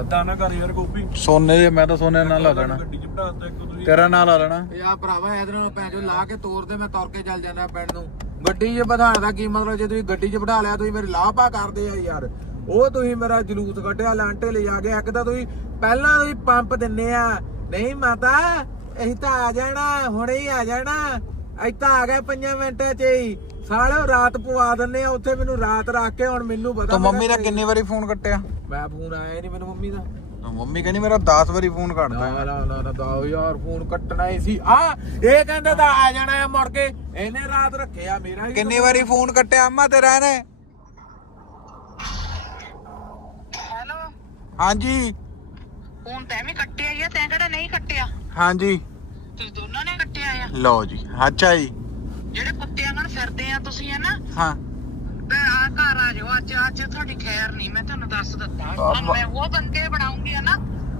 ਇਦਾਂ ਨਾ ਕਰ ਯਾਰ ਗੋਪੀ। ਸੋਨੇ ਦੇ ਮੈਂ ਤਾਂ ਸੋਨੇ ਨਾਲ ਲਾ ਲੈਣਾ ਗੱਡੀ ਚ ਬਿਠਾ ਦਿੱਤਾ ਇੱਕ ਤੁਸੀਂ ਤੇਰਾ ਨਾਲ ਲਾ ਲੈਣਾ। ਯਾ ਭਰਾਵਾ ਇਧਰ ਨੂੰ ਭੈਣ ਚੋ ਲਾ ਕੇ ਤੋਰ ਦੇ ਮੈਂ ਤੁਰ ਕੇ ਚੱਲ ਜਾਂਦਾ ਪਿੰਡ ਨੂੰ। ਗੱਡੀ 'ਚ ਬਿਠਾਉਣ ਦਾ ਕੀ ਮਤਲਬ? ਜੇ ਤੁਸੀਂ ਗੱਡੀ 'ਚ ਬਿਠਾ ਲਿਆ ਤੁਸੀਂ ਮੇਰੇ ਲਾਪਾ ਕਰਦੇ ਆ ਯਾਰ। ਉਹ ਤੁਸੀਂ ਮੇਰਾ ਜਲੂਸ ਕੱਢਿਆ ਲਾਂਟੇ ਲੈ ਜਾ ਕੇ ਇੱਕ ਤਾਂ ਤੁਸੀਂ ਪਹਿਲਾਂ ਤੁਸੀਂ ਪੰਪ ਦਿੰਨੇ ਆ। ਨਹੀਂ ਮਾਤਾ ਅਸੀਂ ਤਾਂ ਆ ਜਾਣਾ ਹੁਣੇ ਹੀ ਆ ਜਾਣਾ। ਅਸੀਂ ਤਾਂ ਆ ਗਏ 5 ਮਿੰਟਾਂ 'ਚ ਹੀ। ਸਾਲਿਓ ਰਾਤ ਪਵਾ ਦਿੰਨੇ ਆ ਉੱਥੇ ਮੈਨੂੰ ਰਾਤ ਰੱਖ ਕੇ ਹੁਣ ਮੈਨੂੰ ਪਤਾ ਤੂੰ ਮੰਮੀ ਨੇ ਕਿੰਨੀ ਵਾਰੀ ਫੋਨ ਕੱਟਿਆ? ਮੈਂ ਫੋਨ ਆਇਆ ਨਹੀਂ ਮੈਨੂੰ ਮੰਮੀ ਦਾ। ਮੰਮੀ ਕਹਿੰਦੀ ਮੇਰਾ 10 ਵਾਰੀ ਫੋਨ ਕੱਟਦਾ ਨਾ ਨਾ ਨਾ ਨਾ ਦਾ ਯਾਰ ਫੋਨ ਕੱਟਣਾ ਹੀ ਸੀ। ਆ ਇਹ ਕਹਿੰਦਾ ਤਾਂ ਆ ਜਾਣਾ ਆ ਮੁੜ ਕੇ। ਇਹਨੇ ਰਾਤ ਰੱਖਿਆ ਮੇਰਾ ਹੀ ਕਿੰਨੀ ਵਾਰੀ ਫੋਨ ਕੱਟਿਆ ਅੰਮਾ ਤੇਰਾ ਨੇ ਹੈਲੋ? ਹਾਂਜੀ। ਫੋਨ ਤੈਂ ਵੀ ਕੱਟਿਆ ਹੀ ਆ ਤੈਂ ਕਿਹੜਾ ਨਹੀਂ ਕੱਟਿਆ? ਹਾਂਜੀ। ਤੁਸੀਂ ਦੋਨਾਂ ਨੇ ਕੱਟਿਆ ਆ। ਲਓ ਜੀ ਅੱਛਾ ਜੀ ਜਿਹੜੇ ਕੁੱਤਿਆਂ ਨਾਲ ਫਿਰਦੇ ਆ ਤੁਸੀਂ ਹੈ ਨਾ? ਹਾਂ। ਤੇ ਆ ਘਰ ਆ ਜਾਓ ਅੱਜ ਅੱਜ ਤੁਹਾਡੀ ਖੈਰ ਨਹੀਂ ਮੈਂ ਤੁਹਾਨੂੰ ਦੱਸ ਦਿੱਤਾ। ਹੁਣ ਮੈਂ ਉਹ ਬੰਦੇ ਬਣਾਉਂਗੀ ਆ ਨਾ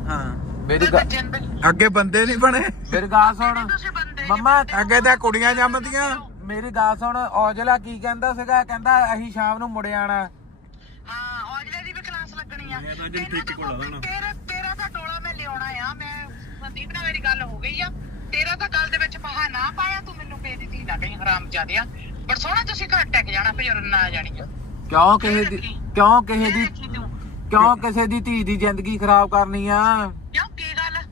ਹਾਂ ਮੇਰੀ ਤੇ ਗੱਲ ਜਿੰਦਗੀ ਅੱਗੇ ਬੰਦੇ ਨਹੀਂ ਬਣੇ। ਮੇਰੀ ਗੱਲ ਸੁਣ। ਤੁਸੀਂ ਬੰਦੇ ਮੰਮਾ ਅੱਗੇ ਤਾਂ ਕੁੜੀਆਂ ਜੰਮਦੀਆਂ। ਮੇਰੀ ਗੱਲ ਸੁਣ ਔਜਲਾ ਕੀ ਕਹਿੰਦਾ ਸੀਗਾ? ਕਹਿੰਦਾ ਅਸੀਂ ਸ਼ਾਮ ਨੂੰ ਮੁੜ ਆਣਾ। ਹਾਂ ਔਜਲੇ ਦੀ ਵੀ ਕਲਾਸ ਲੱਗਣੀ ਆ। ਤਾਂ ਤੇਰਾ ਤੇਰਾ ਤਾਂ ਟੋਲਾ ਮੈਂ ਲਿਆਉਣਾ ਆ। ਮੈਂ ਸੰਦੀਪ ਨਾਲ ਮੇਰੀ ਗੱਲ ਹੋ ਗਈ ਆ। ਤੇਰਾ ਤਾਂ ਗੱਲ ਦੇ ਵਿੱਚ ਪਹਾ ਨਾ ਪਾਇਆ ਤੂੰ ਮੈਨੂੰ ਬੇਇੱਜ਼ਤੀ ਨਾ ਕਹੀਂ ਹਰਾਮ ਜਾਦਿਆ ਪਰ ਸੋਹਣਾ ਤੁਸੀਂ ਘਰ ਟਿਕ ਜਾਣਾ ਫਿਰ ਨਾ ਜਾਣੀ ਆ ਕਿਉਂ ਕਿਸੇ ਦੀ ਕਿਉਂ ਕਿਸੇ ਦੀ ਦੇਖੀ ਤੂੰ ਕਿਉਂ ਕਿਸੇ ਦੀ ਧੀ ਦੀ ਜ਼ਿੰਦਗੀ ਖਰਾਬ ਕਰਨੀ ਆ? ਕਿਉਂ? ਕੀ ਗੱਲ?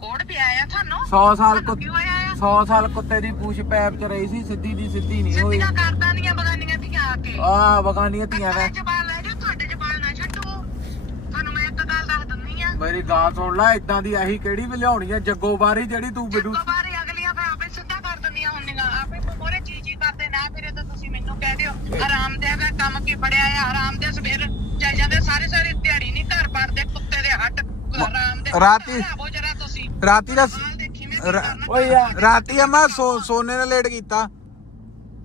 ਕੋੜ ਪਿਆ ਆ ਤੁਹਾਨੂੰ? 100 ਸਾਲ ਕੀ ਹੋਇਆ ਆ? 100 ਸਾਲ ਕੁੱਤੇ ਦੀ ਪੂਛ ਪੈਪ ਚ ਰਹੀ ਸੀ ਸਿੱਧੀ ਦੀ ਸਿੱਧੀ ਨਹੀਂ ਹੋਈ। ਸਿੱਧੀਆਂ ਕਰਦਾਂ ਬਗਾਨੀਆਂ ਧੀਆਂ ਆ ਕੇ। ਆ ਬਗਾਨੀਆਂ ਧੀਆਂ ਦਾ ਜਬਾਲ ਲੈ ਜਾ ਤੁਹਾਡੇ ਜਬਾਲ ਨਾ ਛੱਡੋ। ਤੁਹਾਨੂੰ ਮੈਂ ਇੱਕ ਗੱਲ ਦੱਸ ਦਿੰਨੀ ਆ। ਮੇਰੀ ਗੱਲ ਸੁਣ ਲੈ ਇਦਾਂ ਦੀ ਆਹੀ ਕਿਹੜੀ ਵੀ ਲਿਆਉਣੀ ਆ? ਜੱਗੋ ਬਾਰੀ ਜਿਹੜੀ ਤੂੰ ਮੈਨੂੰ ਵਾਰੀ ਅਗਲੀਆਂ ਫੇ ਆਪੇ ਸਿੱਧਾ ਕਰ ਦਿੰਦੀਆਂ ਹੁੰਦੀਆਂ ਆਪੇ ਮੋਰੇ ਚੀ ਚੀ ਕਰਦੇ ਨਾ ਫਿਰੇ ਤਾਂ ਤੁਸੀਂ ਮੈਨੂੰ ਕਹਿ ਦਿਓ ਆਰਾਮ ਦੇ ਦਾ ਕੰਮ ਕੀ ਫੜਿਆ ਆ? ਆਰਾਮ ਦੇ ਸਵੇਰ ਚੱਲ ਜਾਂਦੇ ਸਾਰੇ ਸਾਰੇ ਦਿਹਾੜੀ ਨਹੀਂ ਘਰ ਪੜਦੇ ਕੁੱਤੇ ਦੇ ਹੱਟ। ਆਰਾਮ ਦੇ ਰਾਤੀ- ਆਵੋ ਜਰਾ ਤੁਸੀਂ। ਰਾਤੀ ਦਾ ਓਏ ਯਾਰ। ਰਾਤੀ ਅੰਮਾ ਸੋਨੇ ਨੇ ਲੇਟ ਕੀਤਾ।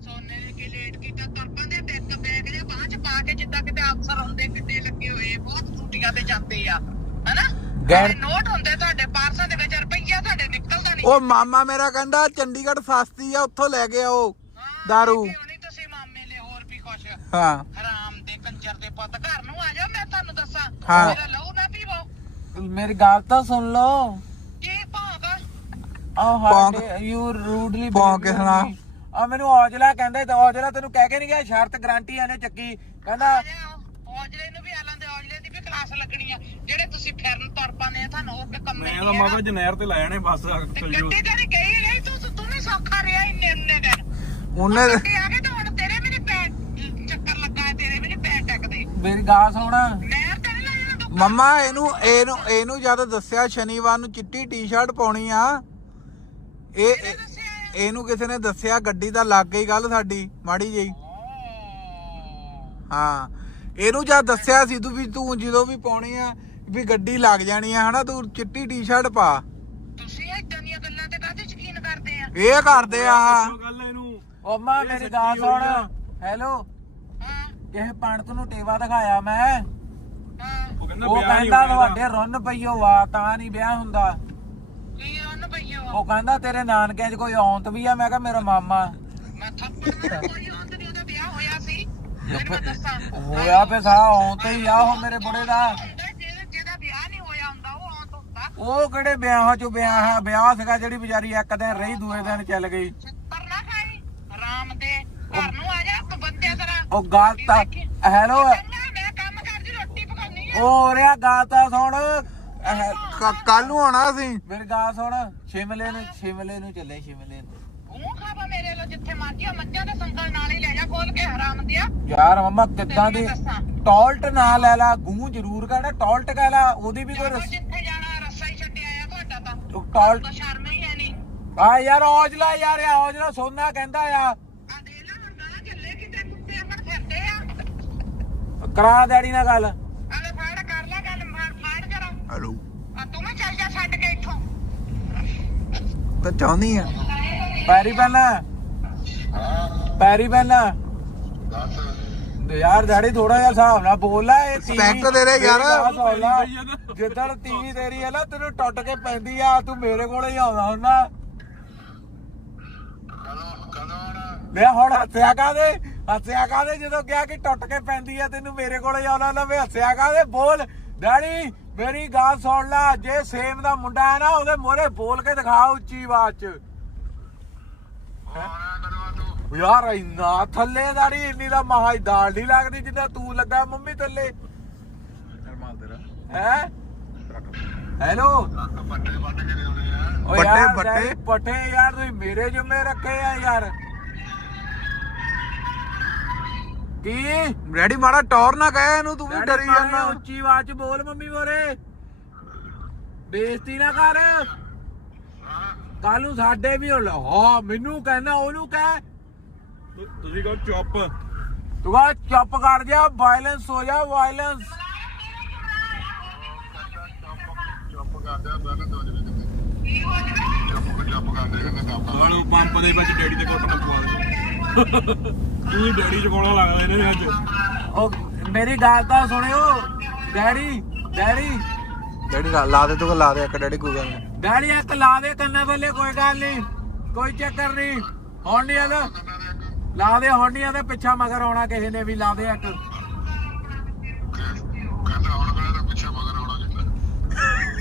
ਸੋਨੇ ਦੇ ਕੀ ਲੇਟ ਕੀਤਾ? ਤੁਰਪਾਂ ਦੇ ਟਿੱਕ ਬੈਗ ਦੇ ਬਾਅਦ ਚ ਪਾ ਕੇ ਜਿੱਦਾਂ ਕਿਤੇ ਅਫਸਰ ਹੁੰਦੇ ਕਿੱਡੇ ਲੱਗੇ ਹੋਏ ਬਹੁਤ ਡਿਊਟੀਆਂ ਤੇ ਜਾਂਦੇ ਆ। ਹਨਾ? ਨੋਟ ਹੁੰਦੇ ਤੁਹਾਡੇ ਪਾਰਸਾਂ ਦੇ ਵਿੱਚ ਰੁਪਈਆ ਤੁਹਾਡੇ ਨਿਕਲਦਾ ਨਹੀਂ ਉਹ ਮਾਮਾ ਮੇਰਾ ਕਹਿੰਦਾ ਚੰਡੀਗੜ੍ਹ ਸਸਤੀ ਆ ਉੱਥੋਂ ਲੈ ਕੇ ਆਓ। ਦਾਰੂ ਕਿਉਂ ਨਹੀਂ ਤੁਸੀਂ ਮਾਮੇ ਲਈ ਹੋਰ ਵੀ ਕੁਛ ਹਾਂ। ਹਰਾਮ ਦੇ ਕੰਜਰ ਦੇ ਪੁੱਤ ਘਰ ਨੂੰ ਆ ਜਾਓ ਮੈਂ ਤੁਹਾਨੂੰ ਦੱਸਾਂ। ਹਾਂ। ਮੇਰਾ ਲਹੂ ਨਾ ਪੀਵੋ। ਮੇਰੀ ਗੱਲ ਤਾਂ ਸੁਣ ਲਓ। ਕੀ ਭੌਂਕ ਆ? ਭੌਂਕ। ਹਾਰਡ ਯੂ ਰੂਡਲੀ ਭੌਂਕ ਕੇ ਸੁਣਾ। ਆ ਮੈਨੂੰ ਔਜਲਾ ਕਹਿੰਦਾ ਤੇ ਔਜਲਾ ਤੈਨੂੰ ਕਹਿ ਕੇ ਨਹੀਂ ਗਿਆ ਸ਼ਰਤ ਗਾਰੰਟੀ ਇਹਨੇ ਚੱਕੀ। ਕਹਿੰਦਾ ਔਜਲੇ ਨੂੰ ਵੀ ਆਲਾਂ ਦੇ ਔਜਲੇ ਦੀ ਵੀ ਕਲਾਸ ਲੱਗਣੀ ਆ। ਜਿਹੜੇ ਤੁਸੀਂ ਫਿਰਨ ਤੁਰ ਪਾਉਂਦੇ ਆ ਤੁਹਾਨੂੰ ਹੋਰ ਕੰਮੇ ਮੈਂ ਤਾਂ ਮਾਵਾ ਜਨੈਰ ਤੇ ਲੈ ਜਾਣੇ ਬਸ ਗੱਡੀ ਤੇਰੀ ਗਈ ਨਹੀਂ ਤੂੰ ਤੂੰ- ਤੂੰ ਵੀ ਸੌਖਾ ਰਿਹਾ ਇੰਨੇ ਇੰਨੇ ਦਿਨ। ਉਹਨੇ ਗੱਡੀ ਆ ਗਈ ਤੇ ਹੁਣ ਤੇਰੇ ਵੀ ਨੀ ਪੈਰ ਚੱਕਰ ਲੱਗਾ ਹੈ, ਤੇਰੇ ਵੀ ਨੀ ਪੈਰ ਟੱਕਦੇ ਮੇਰੀ ਗੱਲ ਸੁਣ। ਤੇ ਤੂੰ। ਮੰਮਾ ਇਹਨੂੰ ਇਹਨੂੰ ਇਹਨੂੰ ਜਦ ਦੱਸਿਆ ਸ਼ਨੀਵਾਰ ਨੂੰ ਚਿੱਟੀ ਟੀ-ਸ਼ਰਟ ਪਾਉਣੀ ਆ ਇਹ ਇਹ- ਇਹਨੂੰ ਕਿਸੇ ਨੇ ਦੱਸਿਆ ਗੱਡੀ ਦਾ ਲੱਗ ਗਈ ਗੱਲ ਸਾਡੀ ਮਾੜੀ ਜਿਹੀ। ਹਾਂ ਇਹਨੂੰ ਜਦ ਦੱਸਿਆ ਸੀ ਤੂੰ ਵੀ ਤੂੰ ਜਦੋਂ ਵੀ ਪਾਉਣੀ ਆ ਵੀ ਗੱਡੀ ਲੱਗ ਜਾਣੀ ਆ ਹਨਾ ਤੂੰ ਚਿੱਟੀ ਟੀ-ਸ਼ਰਟ ਪਾ। ਤੁਸੀਂ ਏਦਾਂ ਦੀਆਂ ਗੱਲਾਂ ਤੇ ਕਾਹਦੇ ਯਕੀਨ ਕਰਦੇ ਆ? ਇਹ ਕਰਦੇ ਆ। ਉਹ ਗੱਲ ਇਹਨੂੰ। ਓ ਮਾਂ ਮੇਰੀ ਗੱਲ ਸੁਣ। ਹੈਲੋ ਕਿਸੇ ਪੰਡਤ ਨੂੰ ਟੇਵਾ ਦਿਖਾਇਆ ਮੈਂ? ਉਹ ਕਹਿੰਦਾ ਉਹ ਵਿਆਹ ਨਹੀਂ ਕਹਿੰਦਾ ਹੋਣਾ ਤੁਹਾਡੇ ਰੁੰਨ ਪਈਓ ਵਾ ਤਾਂ ਨਹੀਂ ਵਿਆਹ ਹੁੰਦਾ। ਕੀ ਉਹ ਕਹਿੰਦਾ ਤੇਰੇ ਨਾਨਕਿਆਂ 'ਚ ਕੋਈ ਔਂਤ ਵੀ ਆ? ਮੈਂ ਕਿਹਾ ਮੇਰਾ ਮਾਮਾ। ਮੈਂ ਥੱਪੜ ਮਾਰ ਕੋਈ ਉਹਨ ਤੇ ਉਹਦਾ ਵਿਆਹ ਹੋਇਆ ਸੀ। ਫਿਰ ਮੈਂ ਦੱਸਾਂ। ਹੋਇਆ ਫੇ ਸਾਰਾ ਔਂਤ ਹੀ ਆ ਉਹ ਮੇਰੇ ਬੁੜੇ ਦਾ। ਹੁੰਦਾ ਜਿਹਦਾ ਜਿਹਦਾ ਵਿਆਹ ਨਹੀਂ ਹੋਇਆ ਹੁੰਦਾ ਉਹ ਆਉਂ ਹੁੰਦਾ। ਉਹ ਕਿਹੜੇ ਵਿਆਹਾਂ 'ਚ ਵਿਆਹ ਆ? ਵਿਆਹ ਸੀਗਾ ਜਿਹੜੀ ਵਿਚਾਰੀ ਇੱਕ ਦਿਨ ਰਹੀ ਦੂਏ ਦਿਨ ਚੱਲ ਗਈ ਪਰ ਨਾ ਖਾਈ ਆਰਾਮ ਦੇ ਘਰ ਨੂੰ ਆ ਜਾ ਤੂੰ ਬੰਦਿਆ ਤੇਰਾ ਉਹ ਗੱਲ ਤਾਂ ਹੈਲੋ ਮੈਂ ਕੰਮ ਕਰਦੀ ਰੋਟੀ ਪਕਾਉਣੀ ਆ। ਉਹ ਰਿਆ ਗੱਲ ਤਾਂ ਸੁਣ ਕੱਲ ਨੂੰ ਆਉਣਾ ਸੀ ਮੇਰੀ ਗੱਲ ਸੁਣ ਸ਼ਿਮਲੇ ਨੂੰ ਸ਼ਿਮਲੇ ਨੂੰ ਚੱਲੇ ਸ਼ਿਮਲੇ ਨੂੰ। ਉਹ ਖਾਵਾ ਮੇਰੇ ਲੋ ਜਿੱਥੇ ਮਰਜ਼ੀ ਆ ਮੱਝਾਂ ਦੇ ਸੰਗਲ ਨਾਲ ਹੀ ਲੈ ਜਾ ਖੋਲ ਕੇ ਹਰਾਮ ਦਿਆ। ਯਾਰ ਮਮਾ ਕਿੱਦਾਂ ਦੀ ਟੌਲਟ ਨਾ ਲੈ ਲਾ ਗੂੰ ਜ਼ਰੂਰ ਕਹਿਣਾ ਟੌਲਟ ਕਹਿ ਲਾ ਉਹਦੀ ਵੀ ਕੋਈ ਜਦੋਂ ਰਸ- ਜਿੱਥੇ ਜਾਣਾ ਰੱਸਾ ਹੀ ਛੱਡਿਆ ਆ ਤੁਹਾਡਾ ਤਾਂ। ਉਹ ਟੌਲਟ ਤਾਂ ਸ਼ਰਮ ਹੀ ਹੈ ਨਹੀਂ ਆ ਯਾਰ ਔਜਲਾ ਯਾਰ ਔਜਲਾ ਸੋਨਾ ਕਹਿੰਦਾ ਆ ਆ ਦੇ ਲੈ ਹੁਣ ਨਾ ਚੱਲੇ ਕਿਤੇ ਕੁੱਤੇ ਅਮਰ ਫਿਰਦੇ ਆ ਕਰਾ ਡੈਡੀ ਨਾਲ ਗੱਲ। ਅਲੇ ਫੜ ਕਰ ਲੈ ਗੱਲ ਮਾਰ ਫੜ ਜਰਾ। ਹਲੋ। ਆ ਤੂੰ ਮੈਂ ਚੱਲ ਜਾ ਛੱਡ ਕੇ ਇੱਥੋਂ। ਤਾਂ ਚਾਹੁੰਦੀ ਆ। ਪੈਰੀ ਪਹਿਲਾਂ। ਪੈਰੀ ਪਹਿਲਾਂ। ਯਾਰ ਡੈਡੀ ਥੋੜਾ ਜਿਹਾ ਹਿਸਾਬ ਨਾਲ ਬੋਲ ਲੈ ਇਹ TV Respect ਦੇ ਦੇ ਯਾਰ। ਜਿੱਦਣ ਟੀਵੀ ਤੇਰੀ ਹੈ ਨਾ ਤੈਨੂੰ ਟੁੱਟ ਕੇ ਪੈਂਦੀ ਆ ਤੂੰ ਮੇਰੇ ਕੋਲੇ ਹੀ ਆਉਂਦਾ ਹੁੰਦਾ। ਮੈਂ ਹੁਣ ਹੱਸਿਆ ਕਾਦੇ ਹੱਸਿਆ ਕਾਦੇ ਜਦੋਂ ਕਿਹਾ ਕਿ ਟੁੱਟ ਕੇ ਪੈਂਦੀ ਆ ਤੈਨੂੰ ਮੇਰੇ ਕੋਲੇ ਆਉਣਾ ਮੈਂ ਹੱਸਿਆ ਕਾਦੇ ਬੋਲ ਡੈਡੀ ਮੇਰੀ ਗੱਲ ਸੁਣ ਲੈ ਜੇ ਸੇਮ ਦਾ ਮੁੰਡਾ ਹੈ ਨਾ ਉਹਦੇ ਮੋਰੇ ਬੋਲ ਕੇ ਦਿਖਾ ਉੱਚੀ ਆਵਾਜ਼ ਚ। ਯਾਰ ਇੰਨਾ ਥੱਲੇ ਦਾੜੀ ਇੰਨੀ ਦਾ ਮਹਾ ਦਾਲ ਨਹੀਂ ਲੱਗਦੀ ਜਿੱਦਾਂ ਤੂੰ ਲੱਗਾ ਮੰਮੀ ਥੱਲੇ। ਹੈ? ਹੈਲੋ? ਪੱਟੇ- ਪੱਟੇ? ਪੱਟੇ ਯਾਰ ਤੁਸੀਂ ਮੇਰੇ ਜੁਮੇ ਰੱਖੇ ਆ ਯਾਰ। ਕੀ? ਡੈਡੀ ਮਾੜਾ ਟੌਰ ਨਾ ਕਹੇ ਇਹਨੂੰ ਤੂੰ ਵੀ ਡੈਡੀ ਡਰੀ ਮਾੜਾ ਜਾਂਦਾ। ਉੱਚੀ ਆਵਾਜ਼ ਚ ਬੋਲ ਮੰਮੀ ਮੋਰੇ। ਬੇਇੱਜ਼ਤੀ ਨਾ ਕਰ। ਕੱਲ ਨੂੰ ਸਾਡੇ ਵੀ ਹੋ ਹਾਂ ਮੈਨੂੰ ਕਹਿਣਾ ਉਹਨੂੰ ਕਹਿ। ਤੁ- ਤੁਸੀਂ ਕਹੋ ਚੁੱਪ। ਤੂੰ ਕਹ ਚੁੱਪ ਕਰ ਜਾ ਵਾਇਲੈਂਸ ਹੋ ਜਾ ਵਾਇਲੈਂਸ ਹਾਲੋ ਪੰਪ ਦੇ ਵਿੱਚ ਡੈਡੀ ਦੇ ਕੋਟ ਨਾ ਪਵਾ ਦੇ ਤੂੰ ਡੈਡੀ ਚ ਕੋਲਾ ਲੱਗਦਾ ਇਹਨਾਂ ਦੇ ਅੱਜ ਉਹ ਮੇਰੀ ਗੱਲ ਤਾਂ ਸੁਣਿਓ। Daddy daddy. ਡੈਡੀ ਲਾ- ਲਾ ਦੇ ਤੂੰ ਲਾ ਦੇ ਇੱਕ ਡੈਡੀ ਕੋਈ ਗੱਲ ਨਹੀਂ। ਡੈਡੀ ਇੱਕ ਲਾ ਦੇ ਕੰਨਾਂ ਥੱਲੇ ਕੋਈ ਗੱਲ ਨਹੀਂ। ਕੋਈ ਚੱਕਰ ਨਹੀਂ। ਹੁਣ ਨਹੀਂ ਆਦਾ ਲਾ ਦੇ ਹੁਣ ਨਹੀਂ ਆਦਾ ਪਿੱਛਾ ਮਗਰ ਆਉਣਾ ਕਿਸੇ ਨੇ ਵੀ ਲਾ ਦੇ ਇੱਕ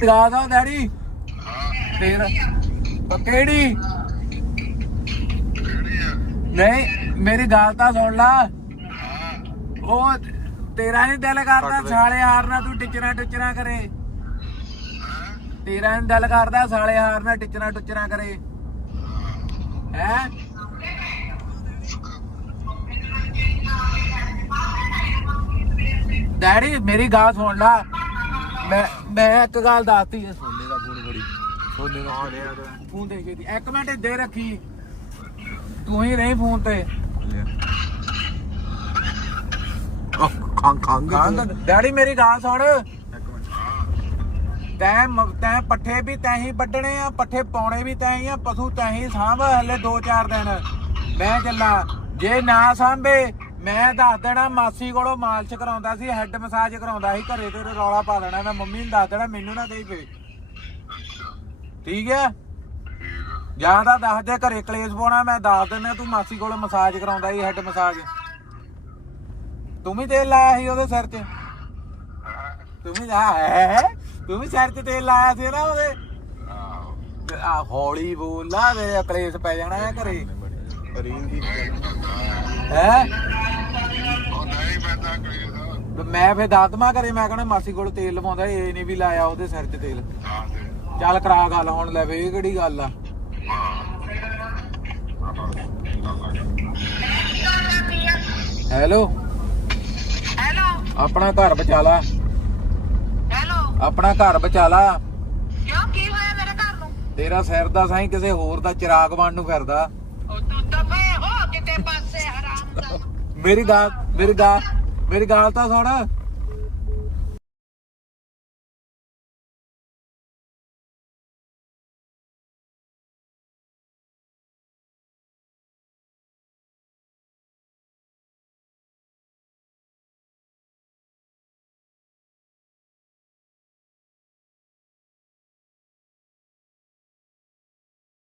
ਲਾ ਦੋ ਡੈਡੀ। ਤੇਰਾ ਉਹ ਕਿਹੜੀ? ਨਹੀਂ। ਮੇਰੀ ਗੱਲ ਤਾਂ ਸੁਣ ਲਾ। ਉਹ ਤੇਰਾ ਨਹੀਂ ਦਿਲ ਕਰਦਾ ਸਾਲੇ ਹਾਰ ਨਾਲ ਤੂੰ ਟਿਚਰਾ ਟੁਚਰਾ ਕਰੇ। ਤੇਰਾ ਨਹੀਂ ਦਿਲ ਕਰਦਾ ਸਾਲੇ ਹਾਰ ਨਾਲ ਟਿਚਰਾ ਟੁਚਰਾ ਕਰੇ। ਹੈ? ਡੈਡੀ ਮੇਰੀ ਗੱਲ ਸੁਣ ਲਾ। ਮੈਂ ਮੈਂ ਇੱਕ ਗੱਲ ਦੱਸਤੀ। ਹੈ ਸੋਨੇ ਦਾ ਫੋਨ ਬੜੀ ਸੋਨੇ ਦਾ ਫੋਨ। ਦੇ ਕੇ ਦੀ। ਇੱਕ ਮਿੰਟ ਦੇ ਰੱਖੀ। ਤੂੰ ਹੀ ਰਹੀ ਫੋਨ ਤੇ। ਖੰਗ ਖੰਗ। ਡੈਡੀ ਮੇਰੀ ਗੱਲ ਸੁਣ। ਤੈਂ ਤੈਂ ਪੱਠੇ ਵੀ ਤੈਂ ਹੀ ਵੱਢਣੇ ਆ ਪੱਠੇ ਪਾਉਣੇ ਵੀ ਤੈਂ ਹੀ ਆ ਪਸ਼ੂ ਤੈਂ ਹੀ ਸਾਂਭ ਹਲੇ 2-4 ਦਿਨ। ਮੈਂ ਚੱਲਾਂ। ਜੇ ਨਾ ਸਾਂਭੇ ਮੈਂ ਦੱਸ ਦੇਣਾ ਮਾਸੀ ਕੋਲੋਂ ਮਾਲਸ਼ ਕਰਾਉਂਦਾ ਸੀ ਹੈੱਡ ਮਸਾਜ ਕਰਾਉਂਦਾ ਸੀ ਘਰੇ ਤੇ ਰੌਲਾ ਪਾ ਦੇਣਾ ਮੈਂ ਮੰਮੀ ਨੂੰ ਦੱਸ ਦੇਣਾ ਮੈਨੂੰ ਨਾ ਕਹੀ ਪਏ ਠੀਕ ਹੈ ਜਾਂ ਤਾਂ ਦੱਸ ਦੇ ਘਰੇ ਕਲੇਸ਼ ਪਾਉਣਾ ਮੈਂ ਦੱਸ ਦਿੰਦਾ ਤੂੰ ਮਾਸੀ ਕੋਲੋਂ ਮਸਾਜ ਕਰਾਉਂਦਾ ਸੀ ਹੈੱਡ ਮਸਾਜ। ਤੂੰ ਵੀ ਤੇਲ ਲਾਇਆ ਸੀ ਉਹਦੇ ਸਿਰ 'ਚ? ਤੂੰ ਵੀ ਆ ਹੈ ਤੂੰ ਵੀ ਸਿਰ 'ਚ ਤੇਲ ਲਾਇਆ ਸੀ ਨਾ ਉਹਦੇ? ਆ ਹੌਲੀ ਬੋਲ ਲਾ ਮੇਰੇ ਕਲੇਸ਼ ਪੈ ਜਾਣਾ ਹੈ ਘਰੇ। ਹੈ? ਮੈਂ ਫੇਰ ਦਾਤਮਾ ਕਰੇ ਮੈਂ ਕਹਣਾ ਮਾਸੀ ਕੋਲ ਤੇਲ ਲਵਾਉਂਦਾ ਇਹ ਨਹੀਂ ਵੀ ਲਾਇਆ ਉਹਦੇ ਸਿਰ 'ਚ ਤੇਲ। ਚੱਲ ਕਰਾ ਗੱਲ ਹੁਣ ਲੈ ਵੇ ਇਹ ਕਿਹੜੀ ਗੱਲ ਆ। ਹੈਲੋ? ਆਪਣਾ ਘਰ ਬਚਾ ਲਾ। ਹੈਲੋ। ਆਪਣਾ ਘਰ ਬਚਾ ਲਾ। ਕਿਉਂ? ਕੀ ਹੋਇਆ ਮੇਰੇ ਘਰ ਨੂੰ? ਤੇਰਾ ਸਿਰ ਦਾ ਸਾਈਂ ਕਿਸੇ ਹੋਰ ਦਾ ਚਿਰਾਗ ਬਣ ਨੂੰ ਫਿਰਦਾ। ਉਹ ਤੂੰ ਦਫੇ ਹੋ ਕਿਤੇ ਪਾਸੇ ਹਰਾਮ ਦਾ। ਮੇਰੀ ਗੱਲ ਮੇਰੀ ਗੱਲ ਮੇਰੀ ਗੱਲ ਤਾਂ ਸੁਣ।